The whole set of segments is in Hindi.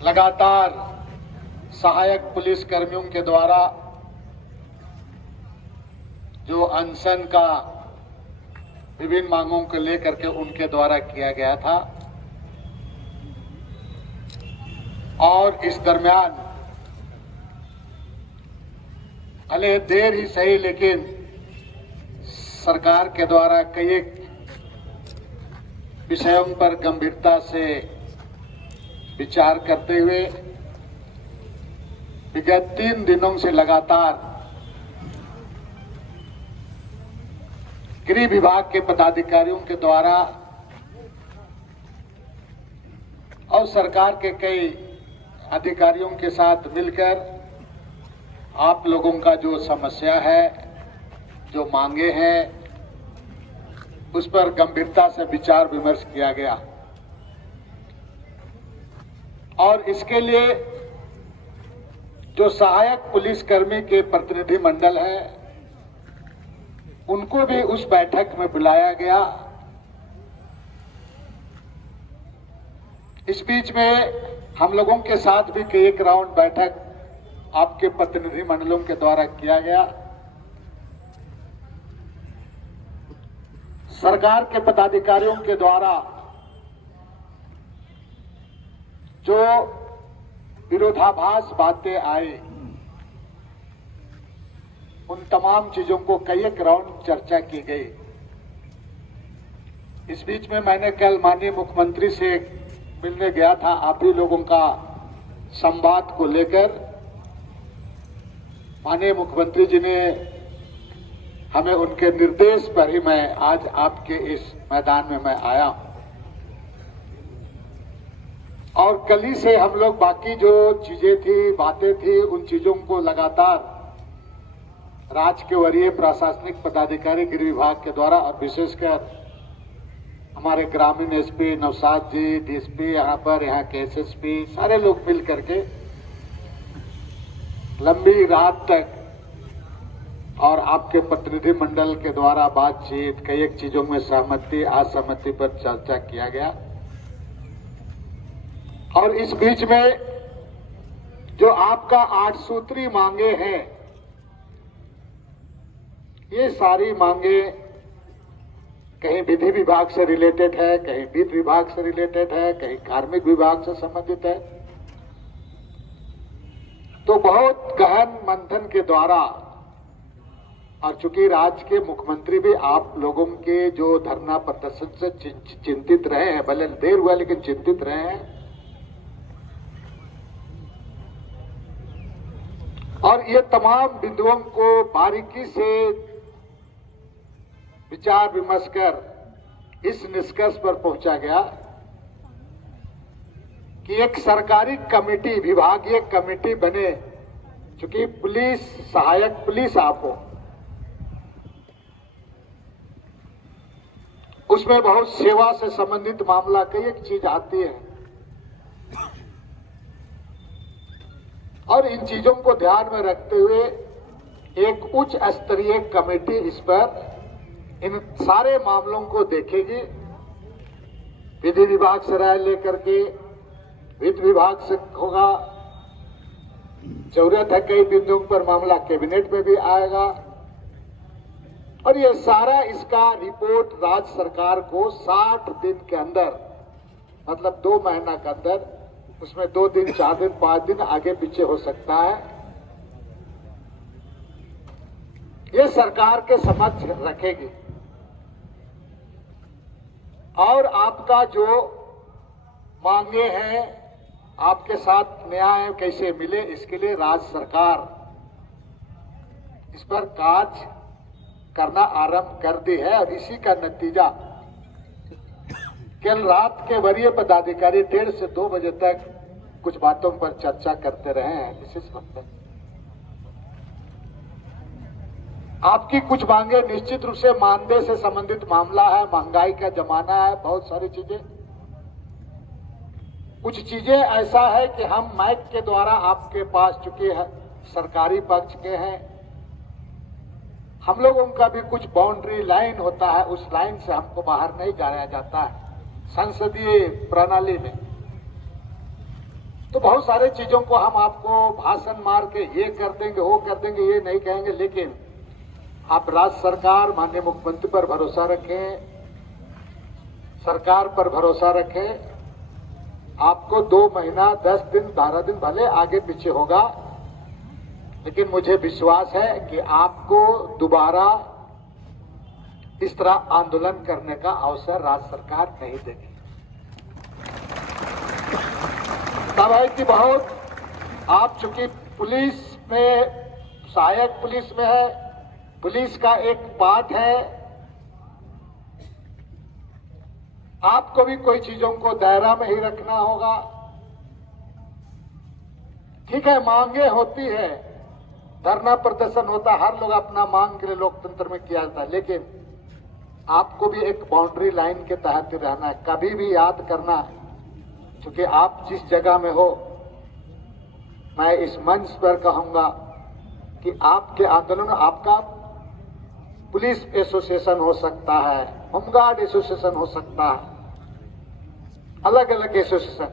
लगातार सहायक पुलिस कर्मियों के द्वारा जो अनशन का विभिन्न मांगों को लेकर के उनके द्वारा किया गया था और इस दरमियान भले देर ही सही लेकिन सरकार के द्वारा कई विषयों पर गंभीरता से विचार करते हुए विगत 3 दिनों से लगातार गृह विभाग के पदाधिकारियों के द्वारा और सरकार के कई अधिकारियों के साथ मिलकर आप लोगों का जो समस्या है, जो मांगे हैं, उस पर गंभीरता से विचार विमर्श किया गया और इसके लिए जो सहायक पुलिसकर्मी के प्रतिनिधि मंडल है उनको भी उस बैठक में बुलाया गया। इस बीच में हम लोगों के साथ भी कई एक राउंड बैठक आपके प्रतिनिधि मंडलों के द्वारा किया गया। सरकार के पदाधिकारियों के द्वारा जो विरोधाभास बातें आई उन तमाम चीजों को कई एक राउंड चर्चा की गई। इस बीच में मैंने कल माननीय मुख्यमंत्री से मिलने गया था आप ही लोगों का संवाद को लेकर। माननीय मुख्यमंत्री जी ने हमें उनके निर्देश पर ही मैं आज आपके इस मैदान में मैं आया हूं और कल ही से हम लोग बाकी जो चीजें थी, बातें थी, उन चीजों को लगातार राज्य के वरीय प्रशासनिक पदाधिकारी गृह विभाग के द्वारा और विशेषकर हमारे ग्रामीण एसपी नौशाद जी, डीएसपी यहाँ के एसएसपी सारे लोग मिल करके लंबी रात तक और आपके प्रतिनिधि मंडल के द्वारा बातचीत, कई एक चीजों में सहमति असहमति पर चर्चा किया गया और इस बीच में जो आपका 8 सूत्री मांगे हैं, ये सारी मांगे कहीं विधि विभाग से रिलेटेड है, कहीं वित्त विभाग से रिलेटेड है, कहीं कार्मिक विभाग से संबंधित है। तो बहुत गहन मंथन के द्वारा और चूंकि राज्य के मुख्यमंत्री भी आप लोगों के जो धरना प्रदर्शन से चिंतित रहे हैं, भले देर हुआ लेकिन चिंतित रहे हैं और ये तमाम बिंदुओं को बारीकी से विचार विमर्श कर इस निष्कर्ष पर पहुंचा गया कि एक सरकारी कमेटी, विभागीय कमेटी बने। चूंकि पुलिस सहायक पुलिस आप हो, उसमें बहुत सेवा से संबंधित मामला कई एक चीज आती है और इन चीजों को ध्यान में रखते हुए एक उच्च स्तरीय कमेटी इस पर इन सारे मामलों को देखेगी। विधि विभाग से राय लेकर के वित्त विभाग से होगा, जरूरत है कई बिंदुओं पर मामला कैबिनेट में भी आएगा और ये सारा इसका रिपोर्ट राज्य सरकार को 60 दिन के अंदर, मतलब 2 महीना के अंदर, उसमें 2 दिन, 4 दिन, 5 दिन आगे पीछे हो सकता है, ये सरकार के समक्ष रखेगी और आपका जो मांगे हैं, आपके साथ न्याय कैसे मिले, इसके लिए राज्य सरकार इस पर कार्य करना आरंभ कर दी है और इसी का नतीजा कल रात के वरीय पदाधिकारी 1:30 से 2 बजे तक कुछ बातों पर चर्चा करते रहे हैं। विशेष मतलब आपकी कुछ मांगे निश्चित रूप से मानदेय से संबंधित मामला है, महंगाई का जमाना है, बहुत सारी चीजें। कुछ चीजें ऐसा है कि हम माइक के द्वारा आपके पास चुके हैं, सरकारी पक्ष के हैं, हम लोगों का भी कुछ बाउंड्री लाइन होता है, उस लाइन से हमको बाहर नहीं जाया जाता है संसदीय प्रणाली में। तो बहुत सारे चीजों को हम आपको भाषण मार के ये कर देंगे वो कर देंगे ये नहीं कहेंगे, लेकिन आप राज्य सरकार माननीय मुख्यमंत्री पर भरोसा रखें, सरकार पर भरोसा रखें। आपको 2 महीना 10 दिन 12 दिन भले आगे पीछे होगा, लेकिन मुझे विश्वास है कि आपको दोबारा इस तरह आंदोलन करने का अवसर राज्य सरकार नहीं देगी। तब है कि बहुत आप चूंकि पुलिस में, सहायक पुलिस में है, पुलिस का एक पार्ट है, आपको भी कोई चीजों को दायरा में ही रखना होगा। ठीक है, मांगे होती है, धरना प्रदर्शन होता है, हर लोग अपना मांग के लिए लोकतंत्र में किया जाता है, लेकिन आपको भी एक बाउंड्री लाइन के तहत रहना है। कभी भी याद करना है, क्योंकि आप जिस जगह में हो, मैं इस मंच पर कहूंगा कि आपके आंदोलन, आपका पुलिस एसोसिएशन हो सकता है, होमगार्ड एसोसिएशन हो सकता है, अलग अलग एसोसिएशन,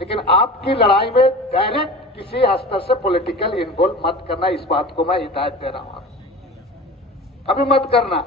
लेकिन आपकी लड़ाई में डायरेक्ट किसी स्तर से पॉलिटिकल इन्वॉल्व मत करना। इस बात को मैं हिदायत दे रहा हूं, कभी मत करना।